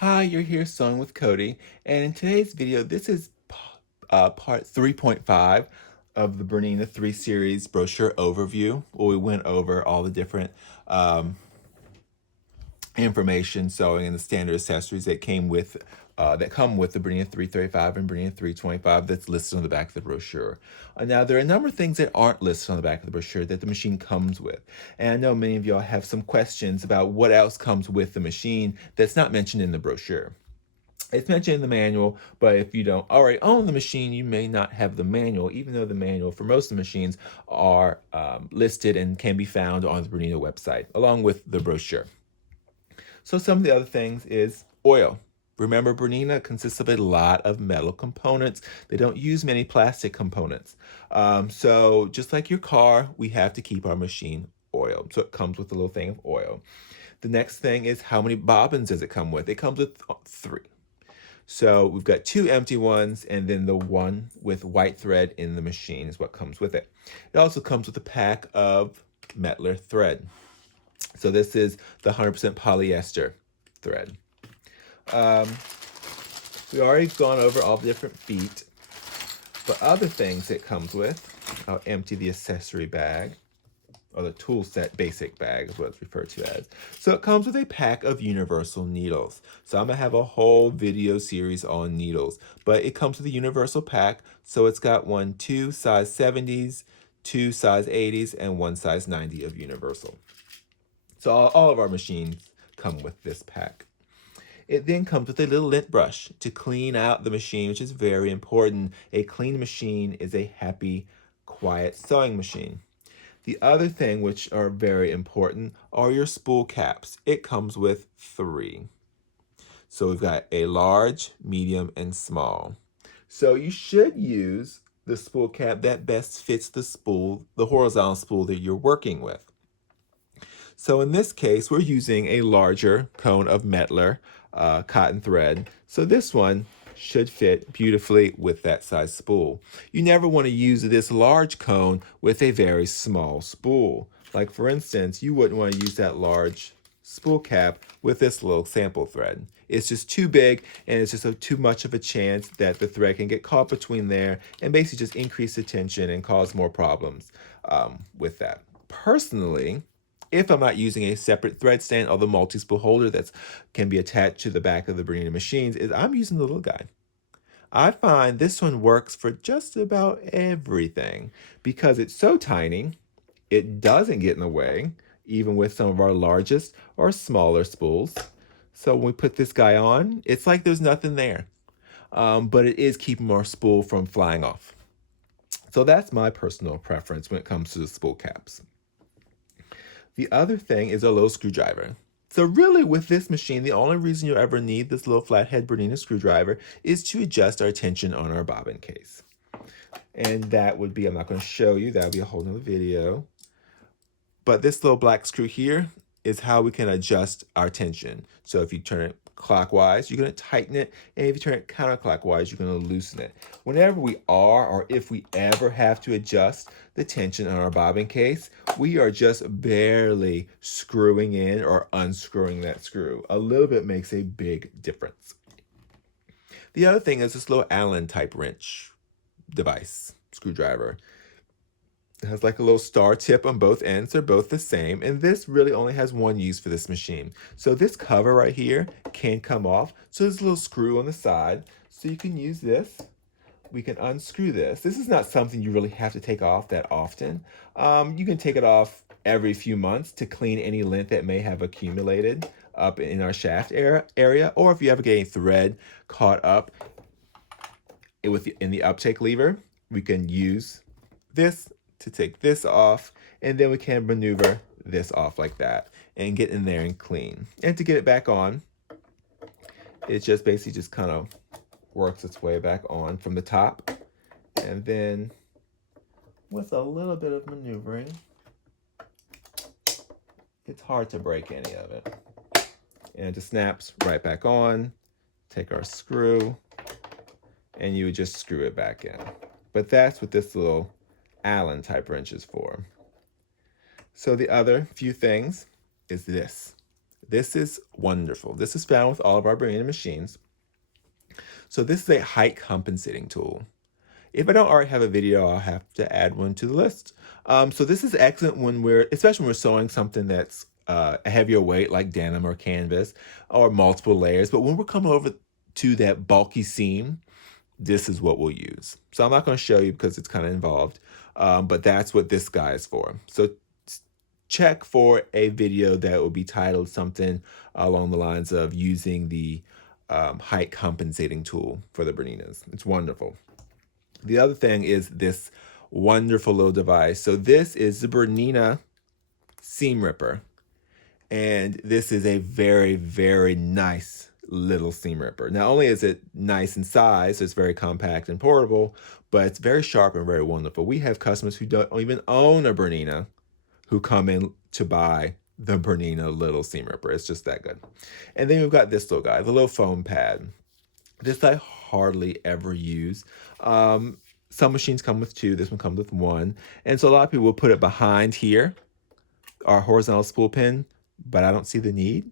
Hi, you're here sewing with Cody, and in today's video, this is part 3.5 of the Bernina 3 series brochure overview, where we went over all the different information sewing and the standard accessories that came with that come with the Bernina 335 and Bernina 325 that's listed on the back of the brochure. Now, there are a number of things that aren't listed on the back of the brochure that the machine comes with. And I know many of y'all have some questions about what else comes with the machine that's not mentioned in the brochure. It's mentioned in the manual, but if you don't already own the machine, you may not have the manual, even though the manual for most of the machines are listed and can be found on the Bernina website, along with the brochure. So some of the other things is oil. Remember, Bernina consists of a lot of metal components. They don't use many plastic components. So just like your car, we have to keep our machine oiled. So it comes with a little thing of oil. The next thing is how many bobbins does it come with? It comes with 3. So we've got 2 empty ones, and then the one with white thread in the machine is what comes with it. It also comes with a pack of Mettler thread. So this is the 100% polyester thread. We already gone over all the different feet, but other things it comes with, I'll empty the accessory bag, or the tool set basic bag is what it's referred to as. So it comes with a pack of universal needles. So I'm gonna have a whole video series on needles, but it comes with a universal pack. So it's got 2 size 70s, 2 size 80s, and 1 size 90 of universal. So all of our machines come with this pack. It then comes with a little lint brush to clean out the machine, which is very important. A clean machine is a happy, quiet sewing machine. The other thing which are very important are your spool caps. It comes with 3. So we've got a large, medium, and small. So you should use the spool cap that best fits the spool, the horizontal spool that you're working with. So in this case, we're using a larger cone of Mettler cotton thread. So this one should fit beautifully with that size spool. You never want to use this large cone with a very small spool. Like for instance, you wouldn't want to use that large spool cap with this little sample thread. It's just too big, and it's just too much of a chance that the thread can get caught between there and basically just increase the tension and cause more problems with that. Personally, if I'm not using a separate thread stand or the multi-spool holder that can be attached to the back of the Bernina machines, is I'm using the little guy. I find this one works for just about everything because it's so tiny, it doesn't get in the way, even with some of our largest or smaller spools. So when we put this guy on, it's like there's nothing there, but it is keeping our spool from flying off. So that's my personal preference when it comes to the spool caps. The other thing is a little screwdriver. So really with this machine, the only reason you'll ever need this little flathead Bernina screwdriver is to adjust our tension on our bobbin case. And that would be, I'm not going to show you, that would be a whole nother video. But this little black screw here is how we can adjust our tension. So if you turn it clockwise, you're going to tighten it, and if you turn it counterclockwise, you're going to loosen it. Whenever we are, or if we ever have to adjust the tension on our bobbin case, we are just barely screwing in or unscrewing that screw. A little bit makes a big difference. The other thing is this little Allen type wrench device, screwdriver. It has like a little star tip on both ends. They're both the same. And this really only has one use for this machine. So this cover right here can come off. So there's a little screw on the side. So you can use this. We can unscrew this. This is not something you really have to take off that often. You can take it off every few months to clean any lint that may have accumulated up in our shaft area. Or if you ever get any thread caught up in the uptake lever, we can use this to take this off, and then we can maneuver this off like that and get in there and clean. And to get it back on, it just basically just kind of works its way back on from the top, and then with a little bit of maneuvering, it's hard to break any of it. And it just snaps right back on. Take our screw, and you would just screw it back in. But that's what this little Allen type wrench is for. So the other few things is this. This is wonderful. This is found with all of our Bernina machines. So this is a height compensating tool. If I don't already have a video, I'll have to add one to the list. So this is excellent when especially when we're sewing something that's a heavier weight like denim or canvas or multiple layers. But when we're coming over to that bulky seam, this is what we'll use. So I'm not going to show you because it's kind of involved, but that's what this guy is for. So check for a video that will be titled something along the lines of using the height compensating tool for the Berninas. It's wonderful. The other thing is this wonderful little device. So this is the Bernina seam ripper. And this is a very, very nice little seam ripper. Not only is it nice in size, so it's very compact and portable, but it's very sharp and very wonderful. We have customers who don't even own a Bernina who come in to buy the Bernina little seam ripper. It's just that good. And then we've got this little guy, the little foam pad. This I hardly ever use. Some machines come with two. This one comes with one. And so a lot of people will put it behind here, our horizontal spool pin, but I don't see the need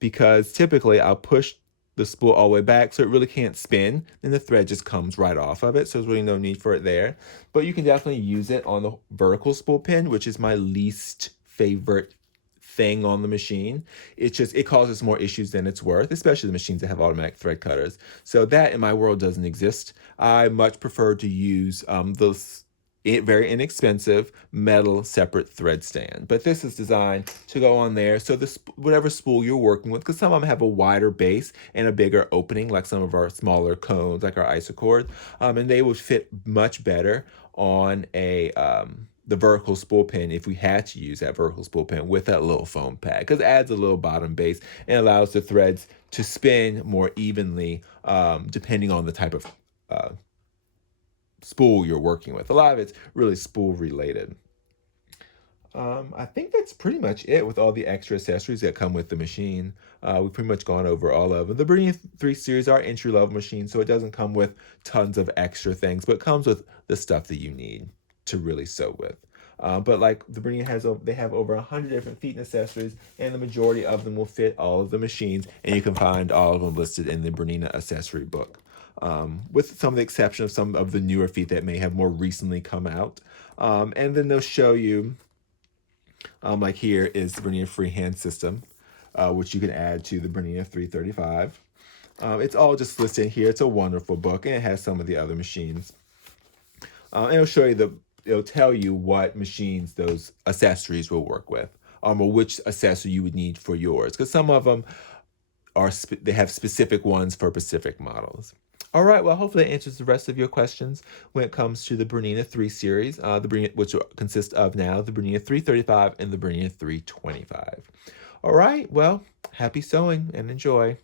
because typically I'll push the spool all the way back so it really can't spin. Then the thread just comes right off of it. So there's really no need for it there. But you can definitely use it on the vertical spool pin, which is my least favorite thing on the machine. It causes more issues than it's worth, especially the machines that have automatic thread cutters. So that in my world doesn't exist. I much prefer to use those very inexpensive metal separate thread stand. But this is designed to go on there. So whatever spool you're working with, because some of them have a wider base and a bigger opening, like some of our smaller cones, like our isocord, and they would fit much better on the vertical spool pin if we had to use that vertical spool pin with that little foam pad, because it adds a little bottom base and allows the threads to spin more evenly depending on the type of spool you're working with. A lot of it's really spool related. I think that's pretty much it with all the extra accessories that come with the machine. We've pretty much gone over all of them. The Bernina 3 Series are entry-level machines, so it doesn't come with tons of extra things, but it comes with the stuff that you need to really sew with. But like the Bernina they have over 100 different feet and accessories, and the majority of them will fit all of the machines, and you can find all of them listed in the Bernina accessory book. With some of the exception of some of the newer feet that may have more recently come out. And then they'll show you, like here is the Bernina freehand system, which you can add to the Bernina 335. It's all just listed here. It's a wonderful book, and it has some of the other machines. And it'll show you it'll tell you what machines those accessories will work with, or which accessory you would need for yours, because some of them they have specific ones for specific models. All right, well, hopefully that answers the rest of your questions when it comes to the Bernina 3 series, which consists of now the Bernina 335 and the Bernina 325. All right, well, happy sewing and enjoy.